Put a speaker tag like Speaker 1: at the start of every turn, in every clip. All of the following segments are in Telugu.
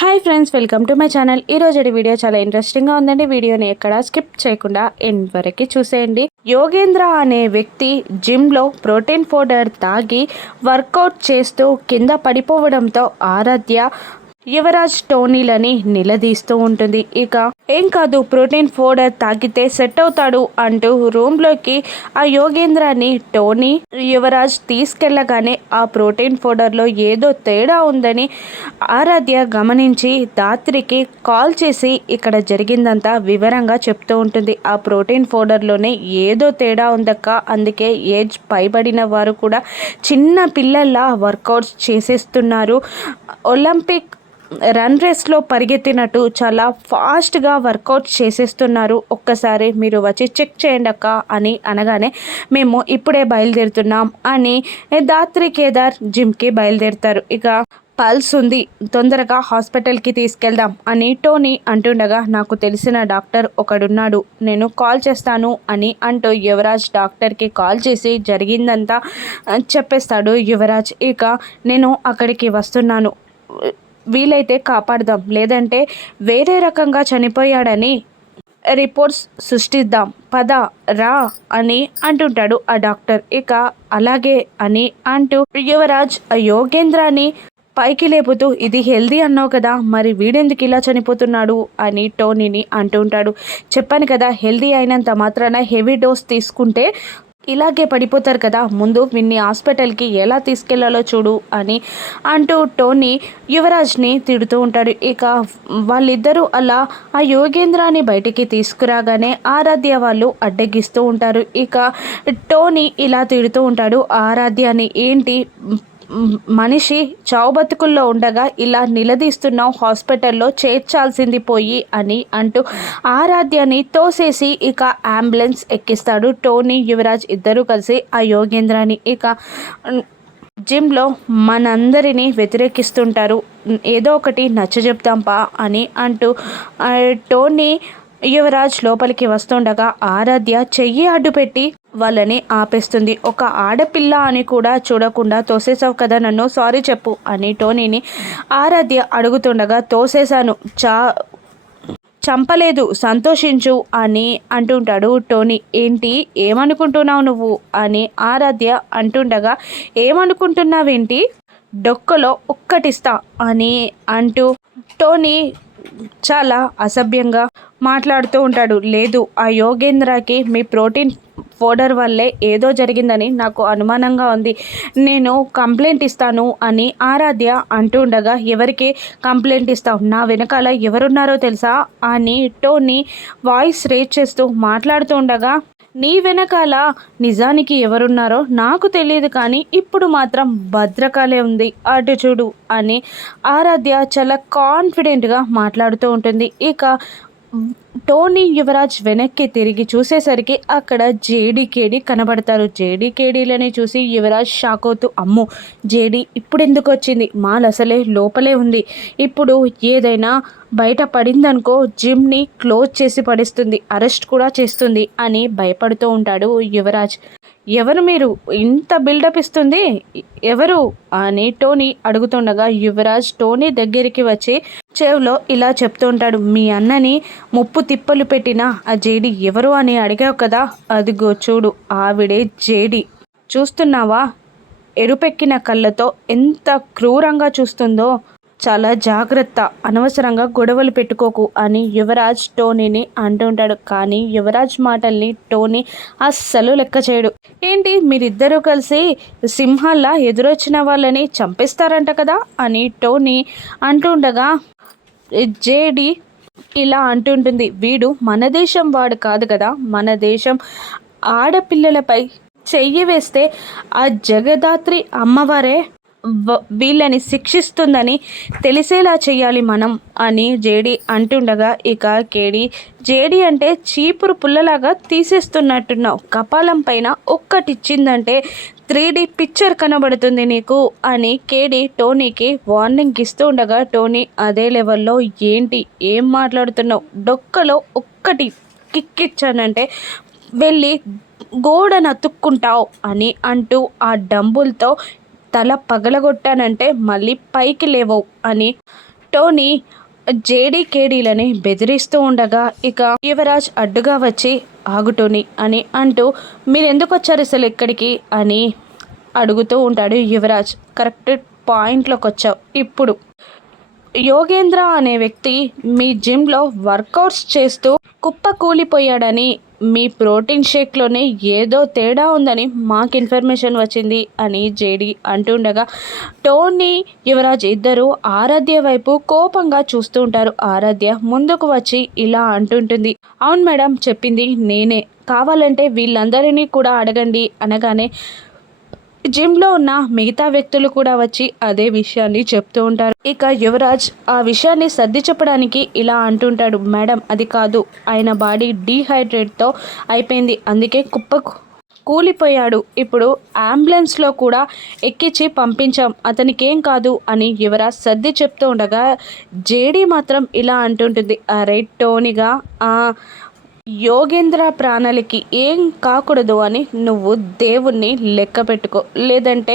Speaker 1: Hi friends welcome to my channel. ఈ రోజు వీడియో చాలా ఇంట్రెస్టింగ్గా ఉందండి. వీడియోని ఎక్కడ స్కిప్ చేయకుండా ఎండ్ వరకు చూసేయండి. యోగేంద్ర అనే వ్యక్తి జిమ్లో ప్రోటీన్ పౌడర్ తాగి వర్కౌట్ చేస్తూ కింద పడిపోవడంతో ఆరాధ్య యువరాజ్ టోనీలని నిలదీస్తూ ఉంటుంది. ఇక ఏం కాదు ప్రోటీన్ పౌడర్ తాగితే సెట్ అవుతాడు అంటూ రూమ్లోకి ఆ యోగేంద్రాన్ని టోనీ యువరాజ్ తీసుకెళ్ళగానే ఆ ప్రోటీన్ పౌడర్లో ఏదో తేడా ఉందని ఆరాధ్య గమనించి దాత్రికి కాల్ చేసి ఇక్కడ జరిగిందంతా వివరంగా చెప్తూ ఉంటుంది. ఆ ప్రోటీన్ పౌడర్లోనే ఏదో తేడా ఉందక్క అందుకే ఏజ్ పైబడిన వారు కూడా చిన్న పిల్లల్లా వర్కౌట్స్ చేసేస్తున్నారు. ఒలింపిక్ రన్ రేస్లో పరిగెత్తినట్టు చాలా ఫాస్ట్గా వర్కౌట్ చేసేస్తున్నారు. ఒక్కసారి మీరు వచ్చి చెక్ చేయండి అక్క అని అనగానే మేము ఇప్పుడే బయలుదేరుతున్నాం అని దాత్రి కేదార్ జిమ్కి బయలుదేరుతారు. ఇక పల్స్ ఉంది తొందరగా హాస్పిటల్కి తీసుకెళ్దాం అని టోనీ అంటుండగా నాకు తెలిసిన డాక్టర్ ఒకడున్నాడు నేను కాల్ చేస్తాను అని అంటూ యువరాజ్ డాక్టర్కి కాల్ చేసి జరిగిందంతా చెప్పేస్తాడు యువరాజ్. ఇక నేను అక్కడికి వస్తున్నాను. వీలైతే కాపాడదాం లేదంటే వేరే రకంగా చనిపోయాడని రిపోర్ట్స్ సృష్టిద్దాం. పద రా అని అంటుంటాడు ఆ డాక్టర్. ఇక అలాగే అని అంటూ యువరాజ్ యోగేంద్రాని పైకి లేపుతూ ఇది హెల్దీ అన్నావు కదా మరి వీడెందుకు ఇలా చనిపోతున్నాడు? అని టోనీని అంటుంటాడు చెప్పాను కదా హెల్దీ అయినంత మాత్రాన హెవీ డోస్ తీసుకుంటే ఇలాగే పడిపోతారు కదా ముందు విన్ని హాస్పిటల్కి ఎలా తీసుకెళ్ళాలో చూడు అని అంటూ టోనీ యువరాజ్ని తిడుతూ ఉంటాడు. ఇక వాళ్ళిద్దరూ అలా ఆ యోగేంద్రాన్ని బయటికి తీసుకురాగానే ఆరాధ్య వాళ్ళు అడ్డగిస్తూ ఉంటారు. ఇక టోనీ ఇలా తిడుతూ ఉంటాడు ఆరాధ్యని ఏంటి మనిషి చావుబతుకుల్లో ఉండగా ఇలా నిలదీస్తున్నావు హాస్పిటల్లో చేర్చాల్సింది పోయి అని అంటూ ఆరాధ్యని తోసేసి ఇక అంబులెన్స్ ఎక్కిస్తాడు. టోనీ యువరాజ్ ఇద్దరూ కలిసి ఆ యోగేంద్రాని ఇక జిమ్లో మనందరినీ వ్యతిరేకిస్తుంటారు. ఏదో ఒకటి నచ్చజెప్తాంపా అని అంటూ టోనీ యువరాజ్ లోపలికి వస్తుండగా ఆరాధ్య చెయ్యి అడ్డుపెట్టి వాళ్ళని ఆపేస్తుంది. ఒక ఆడపిల్ల అని కూడా చూడకుండా తోసేసావు కదా నన్ను సారీ చెప్పు అని టోనీని ఆరాధ్య అడుగుతుండగా తోసేశాను చా చంపలేదు సంతోషించు అని అంటుంటాడు టోనీ. ఏంటి? ఏమనుకుంటున్నావు నువ్వు? అని ఆరాధ్య అంటుండగా ఏమనుకుంటున్నావేంటి? డొక్కలో ఒక్కటిస్తా అని అంటూ టోనీ చాలా అసభ్యంగా మాట్లాడుతూ ఉంటాడు. లేదు ఆ యోగేంద్రకి మీ ప్రోటీన్ పౌడర్ వల్లే ఏదో జరిగిందని నాకు అనుమానంగా ఉంది. నేను కంప్లైంట్ ఇస్తాను అని ఆరాధ్య అంటుండగా ఎవరికి కంప్లైంట్ ఇస్తావు? నా వెనకాల ఎవరున్నారో తెలుసా? అని టోనీ వాయిస్ రేజ్ చేస్తూ మాట్లాడుతూ ఉండగా నీ వెనకాల నిజానికి ఎవరున్నారో నాకు తెలియదు కానీ ఇప్పుడు మాత్రం భద్రకాలే ఉంది. అటు చూడు అని ఆరాధ్య చాలా కాన్ఫిడెంట్గా మాట్లాడుతూ ఉంటుంది. ఇక టోనీ యువరాజ్ వెనక్కి తిరిగి చూసేసరికి అక్కడ జేడీకేడి కనబడతారు. జేడీకేడీలని చూసి యువరాజ్ షాక్ అవుతూ అమ్ము జేడీ ఇప్పుడు ఎందుకు వచ్చింది? మాల్ అసలే లోపలే ఉంది. ఇప్పుడు ఏదైనా బయట పడిందనుకో జిమ్ని క్లోజ్ చేసి పడిస్తుంది అరెస్ట్ కూడా చేస్తుంది అని భయపడుతూ ఉంటాడు యువరాజ్. ఎవరు మీరు? ఇంత బిల్డప్ ఇస్తుంది? ఎవరు? అని టోనీ అడుగుతుండగా యువరాజ్ టోనీ దగ్గరికి వచ్చి చెవులో ఇలా చెప్తూ ఉంటాడు మీ అన్నని ముప్పు తిప్పలు పెట్టిన ఆ జేడి ఎవరు అని అడిగావు కదా? అదిగో చూడు ఆవిడే జేడి. చూస్తున్నావా? ఎరుపెక్కిన కళ్ళతో ఎంత క్రూరంగా చూస్తుందో. చాలా జాగ్రత్త. అనవసరంగా గొడవలు పెట్టుకోకు అని యువరాజ్ టోనీని అంటుంటాడు కానీ యువరాజ్ మాటల్ని టోనీ అస్సలు లెక్క చేయడు. ఏంటి? మీరిద్దరూ కలిసి సింహాల్లా ఎదురొచ్చిన వాళ్ళని చంపేస్తారంట కదా అని టోనీ అంటుండగా జేడి ఇలా అంటుంటుంది వీడు మన దేశం వాడు కాదు కదా. మన దేశం ఆడపిల్లలపై చెయ్యి వేస్తే ఆ జగదాత్రి అమ్మవారే వీళ్ళని శిక్షిస్తుందని తెలిసేలా చేయాలి మనం అని జేడి అంటుండగా ఇక కేడి జేడి అంటే చీపురు పుల్లలాగా తీసేస్తున్నట్టున్నావు. కపాలం పైన ఒక్కటిచ్చిందంటే త్రీ డి పిక్చర్ కనబడుతుంది నీకు అని కేడి టోనీకి వార్నింగ్ ఇస్తూ ఉండగా టోనీ అదే లెవెల్లో ఏంటి? ఏం మాట్లాడుతున్నావు? డొక్కలో ఒక్కటి కిక్కిచ్చానంటే వెళ్ళి గోడను అతుక్కుంటావు అని అంటూ ఆ డంబుల్తో తల పగలగొట్టానంటే మళ్ళీ పైకి లేవవు అని టోనీ జేడీ కేడీలని బెదిరిస్తూ ఉండగా ఇక యువరాజ్ అడ్డుగా వచ్చి ఆగుటోని అని అంటూ మీరెందుకు వచ్చారు అసలు ఇక్కడికి? అని అడుగుతూ ఉంటాడు యువరాజ్. కరెక్ట్ పాయింట్లోకి వచ్చావు. ఇప్పుడు యోగేంద్ర అనే వ్యక్తి మీ జిమ్లో వర్కౌట్స్ చేస్తూ కుప్ప కూలిపోయాడని మీ ప్రోటీన్ షేక్లోనే ఏదో తేడా ఉందని మాకు ఇన్ఫర్మేషన్ వచ్చింది అని జేడి అంటుండగా టోనీ యువరాజ్ ఇద్దరు ఆరాధ్య వైపు కోపంగా చూస్తూ ఉంటారు. ఆరాధ్య ముందుకు వచ్చి ఇలా అంటుంటుంది అవును మేడం చెప్పింది నేనే. కావాలంటే వీళ్ళందరినీ కూడా అడగండి. అనగానే జిమ్లో ఉన్న మిగతా వ్యక్తులు కూడా వచ్చి అదే విషయాన్ని చెప్తూ ఉంటారు. ఇక యువరాజ్ ఆ విషయాన్ని సర్ది చెప్పడానికి ఇలా అంటుంటాడు మేడం అది కాదు. ఆయన బాడీ డీహైడ్రేట్తో అయిపోయింది. అందుకే కుప్పకు కూలిపోయాడు. ఇప్పుడు అంబులెన్స్లో కూడా ఎక్కించి పంపించాం. అతనికి ఏం కాదు అని యువరాజ్ సర్ది చెప్తూ ఉండగా జేడీ మాత్రం ఇలా అంటుంటుంది. అరే టోనిగా యోగేంద్ర ప్రాణాలకి ఏం కాకూడదు అని నువ్వు దేవుణ్ణి లెక్క పెట్టుకో. లేదంటే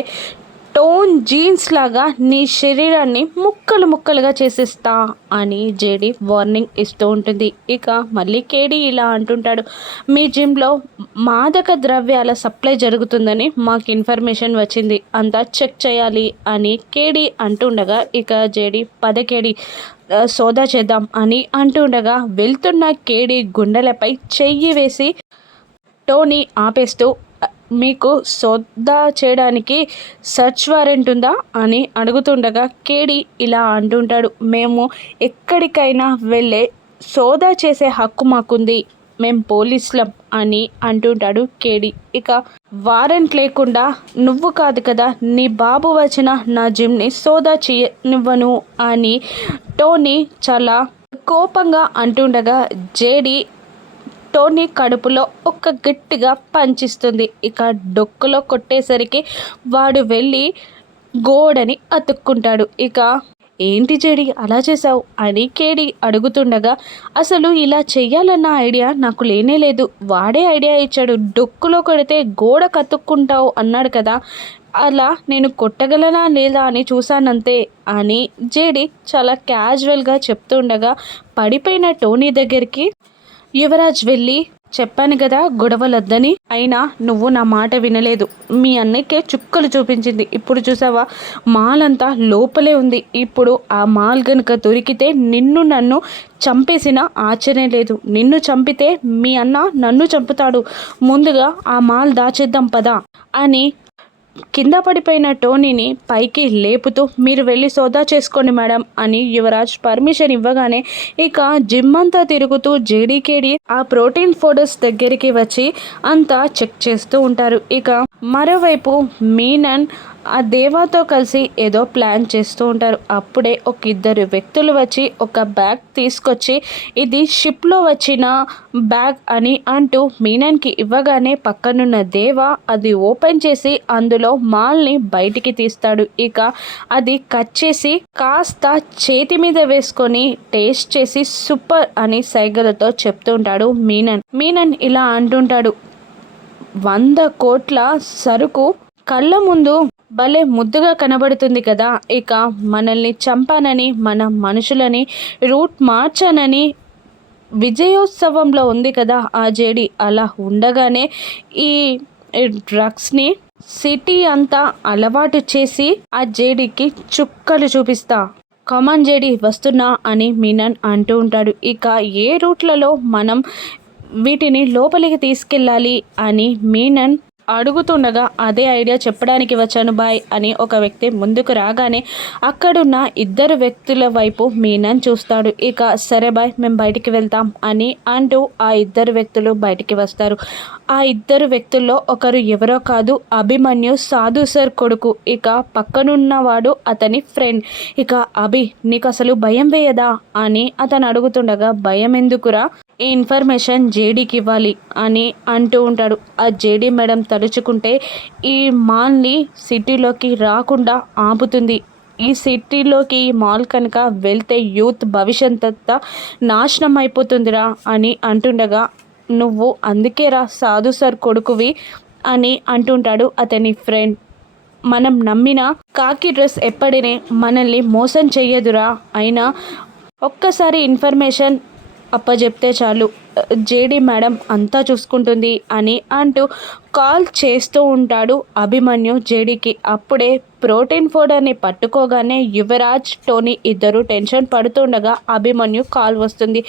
Speaker 1: టోన్ జీన్స్ లాగా నీ శరీరాన్ని ముక్కలు ముక్కలుగా చేసేస్తా అని జేడి వార్నింగ్ ఇస్తూ ఉంటుంది. ఇక మళ్ళీ కేడి ఇలా అంటుంటాడు మీ జిమ్లో మాదక ద్రవ్యాల సప్లై జరుగుతుందని మాకు ఇన్ఫర్మేషన్ వచ్చింది. అంతా చెక్ చేయాలి అని కేడి అంటుండగా ఇక జేడి పదకేడి సోదా చేద్దాం అని అంటుండగా వెళ్తున్న కేడి గుండెలపై చెయ్యి వేసి టోని ఆపేస్తూ మీకు సోదా చేయడానికి సర్చ్ వారెంట్ ఉందా? అని అడుగుతుండగా కేడి ఇలా అంటుంటాడు మేము ఎక్కడికైనా వెళ్ళే సోదా చేసే హక్కు మాకుంది. మేం పోలీసులం అని అంటుంటాడు కేడి. ఇక వారెంట్ లేకుండా నువ్వు కాదు కదా నీ బాబు వచ్చిన నా జిమ్ని సోదా చేయనివ్వను అని టోనీ చాలా కోపంగా అంటుండగా జేడి టోనీ కడుపులో ఒక గట్టిగా పంచిస్తుంది. ఇక డొక్కులో కొట్టేసరికి వాడు వెళ్ళి గోడని అతుక్కుంటాడు. ఇక ఏంటి జేడి అలా చేసావు అని కేడి అడుగుతుండగా అసలు ఇలా చెయ్యాలన్న ఐడియా నాకు లేనే లేదు. వాడే ఐడియా ఇచ్చాడు. డొక్కులో కొడితే గోడ కతుక్కుంటావు అన్నాడు కదా అలా నేను కొట్టగలనా లేదా అని చూశానంతే అని జేడి చాలా క్యాజువల్గా చెప్తుండగా పడిపోయిన టోనీ దగ్గరికి యువరాజ్ వెళ్ళి చెప్పాను కదా గొడవలొద్దని. అయినా నువ్వు నా మాట వినలేదు. మీ అన్నయ్యకే చుక్కలు చూపించింది. ఇప్పుడు చూసావా? మాల్ అంతా లోపలే ఉంది. ఇప్పుడు ఆ మాల్ గనుక దొరికితే నిన్ను నన్ను చంపేసిన ఆశ్చర్యం లేదు. నిన్ను చంపితే మీ అన్న నన్ను చంపుతాడు. ముందుగా ఆ మాల్ దాచేద్దాం పదా అని కింద పడిపోయిన టోనీని పైకి లేపుతూ మీరు వెళ్ళి సోదా చేసుకోండి మేడం అని యువరాజ్ పర్మిషన్ ఇవ్వగానే ఇక జిమ్ అంతా తిరుగుతూ జేడీకేడి ఆ ప్రోటీన్ ఫోటోస్ దగ్గరికి వచ్చి అంతా చెక్ చేస్తూ ఉంటారు. ఇక మరోవైపు మీనన్ ఆ దేవాతో కలిసి ఏదో ప్లాన్ చేస్తూ ఉంటారు. అప్పుడే ఒక ఇద్దరు వ్యక్తులు వచ్చి ఒక బ్యాగ్ తీసుకొచ్చి ఇది షిప్లో వచ్చిన బ్యాగ్ అని అంటూ మీనన్కి ఇవ్వగానే పక్కనున్న దేవ అది ఓపెన్ చేసి అందులో మాల్ని బయటికి తీస్తాడు. ఇక అది కట్ చేసి కాస్త చేతి మీద వేసుకొని టేస్ట్ చేసి సూపర్ అని సైగలతో చెప్తుంటాడు మీనన్. మీనన్ ఇలా అంటుంటాడు వంద కోట్ల సరుకు కళ్ళ ముందు భలే ముద్దుగా కనబడుతుంది కదా. ఇక మనల్ని చంపానని మన మనుషులని రూట్ మార్చానని విజయోత్సవంలో ఉంది కదా ఆ జేడి. అలా ఉండగానే ఈ డ్రగ్స్ని సిటీ అంతా అలవాటు చేసి ఆ జేడికి చుక్కలు చూపిస్తా. కమాన్ జేడి వస్తున్నా అని మీనన్ అంటూ ఉంటాడు. ఇక ఏ రూట్లలో మనం వీటిని లోపలికి తీసుకెళ్ళాలి అని మీనన్ అడుగుతుండగా అదే ఐడియా చెప్పడానికి వచ్చాను బాయ్ అని ఒక వ్యక్తి ముందుకు రాగానే అక్కడున్న ఇద్దరు వ్యక్తుల వైపు మీనన్ చూస్తాడు. ఇక సరే బాయ్ మేము బయటికి వెళ్తాం అని అంటూ ఆ ఇద్దరు వ్యక్తులు బయటికి వస్తారు. ఆ ఇద్దరు వ్యక్తుల్లో ఒకరు ఎవరో కాదు అభిమన్యు సాధు సార్ కొడుకు. ఇక పక్కనున్నవాడు అతని ఫ్రెండ్. ఇక అభి నీకు అసలు భయం వేయదా? అని అతను అడుగుతుండగా భయం ఎందుకురా ఈ ఇన్ఫర్మేషన్ జేడీకి ఇవ్వాలి అని అంటూ ఉంటాడు. ఆ జేడీ మేడం తలుచుకుంటే ఈ మాల్ని సిటీలోకి రాకుండా ఆపుతుంది. ఈ సిటీలోకి ఈ మాల్ కనుక వెళ్తే యూత్ భవిష్యత్ నాశనం అయిపోతుందిరా అని అంటుండగా నువ్వు అందుకే రా సాధు సార్ కొడుకువి అని అంటుంటాడు అతని ఫ్రెండ్. మనం నమ్మిన కాకి డ్రెస్ ఎప్పటినే మనల్ని మోసం చెయ్యదురా. అయినా ఒక్కసారి ఇన్ఫర్మేషన్ అప్పచెప్తే చాలు. జేడి మేడం అంతా చూసుకుంటుంది అని అంటూ కాల్ చేస్తూ ఉంటాడు అభిమన్యు జేడీకి. అప్పుడే ప్రోటీన్ పౌడర్ని పట్టుకోగానే యువరాజ్ టోనీ ఇద్దరు టెన్షన్ పడుతుండగా అభిమన్యు కాల్ వస్తుంది.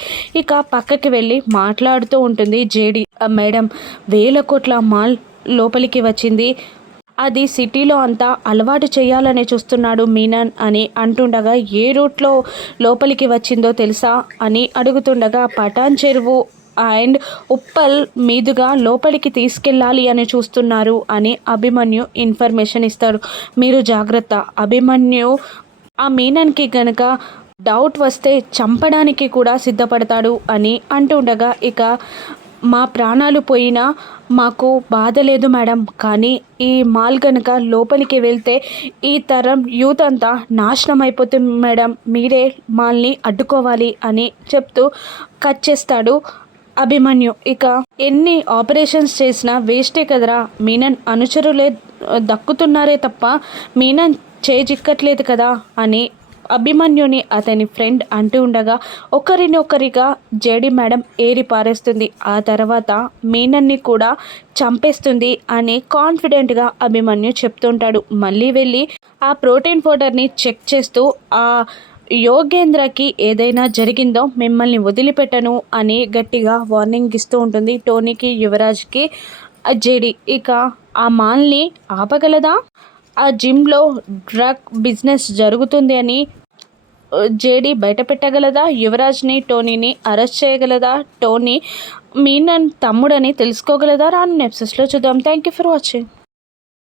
Speaker 1: ఇక పక్కకి వెళ్ళి మాట్లాడుతూ ఉంటుంది జేడీ. మేడం వేల కోట్ల మాల్ లోపలికి వచ్చింది. అది సిటీలో అంతా అలవాటు చేయాలని చూస్తున్నాడు మీనన్ అని అంటుండగా ఏ రూట్లో లోపలికి వచ్చిందో తెలుసా అని అడుగుతుండగా పటాన్ చెరువు అండ్ ఉప్పల్ మీదుగా లోపలికి తీసుకెళ్ళాలి అని చూస్తున్నారు అని అభిమన్యు ఇన్ఫర్మేషన్ ఇస్తారు మీరు జాగ్రత్త. అభిమన్యు ఆ మీనన్కి గనక డౌట్ వస్తే చంపడానికి కూడా సిద్ధపడతాడు అని అంటుండగా ఇక మా ప్రాణాలు పోయినా మాకు బాధ లేదు మేడం. కానీ ఈ మాల్ కనుక లోపలికి వెళ్తే ఈ తరం యూత్ అంతా నాశనం అయిపోతుంది మేడం. మీరే మాల్ని అడ్డుకోవాలి అని చెప్తూ కట్ చేస్తాడు అభిమన్యు. ఇక ఎన్ని ఆపరేషన్స్ చేసినా వేస్టే కదరా. మీనన్ అనుచరులే దక్కుతున్నారే తప్ప మీనన్ చేజిక్కట్లేదు కదా అని అభిమన్యుని అతని ఫ్రెండ్ అంటూ ఉండగా ఒకరిని ఒకరిగా జేడి మేడం ఏరి పారేస్తుంది. ఆ తర్వాత మీనన్ని కూడా చంపేస్తుంది అని కాన్ఫిడెంట్గా అభిమన్యు చెప్తుంటాడు. మళ్ళీ వెళ్ళి ఆ ప్రోటీన్ పౌడర్ని చెక్ చేస్తూ ఆ యోగేంద్రకి ఏదైనా జరిగిందో మిమ్మల్ని వదిలిపెట్టను అని గట్టిగా వార్నింగ్ ఇస్తూ ఉంటుంది. టోనీకి యువరాజ్కి జేడి. ఇక ఆ మాల్ని ఆపగలదా? ఆ జిమ్లో డ్రగ్ బిజినెస్ జరుగుతుంది అని జేడీ బయట పెట్టగలదా యువరాజ్ని టోనీని అరెస్ట్ చేయగలదా? టోనీ మీనన్ తమ్ముడని తెలుసుకోగలదా? రాను నెప్సెస్లో చూద్దాం. Thank you for watching.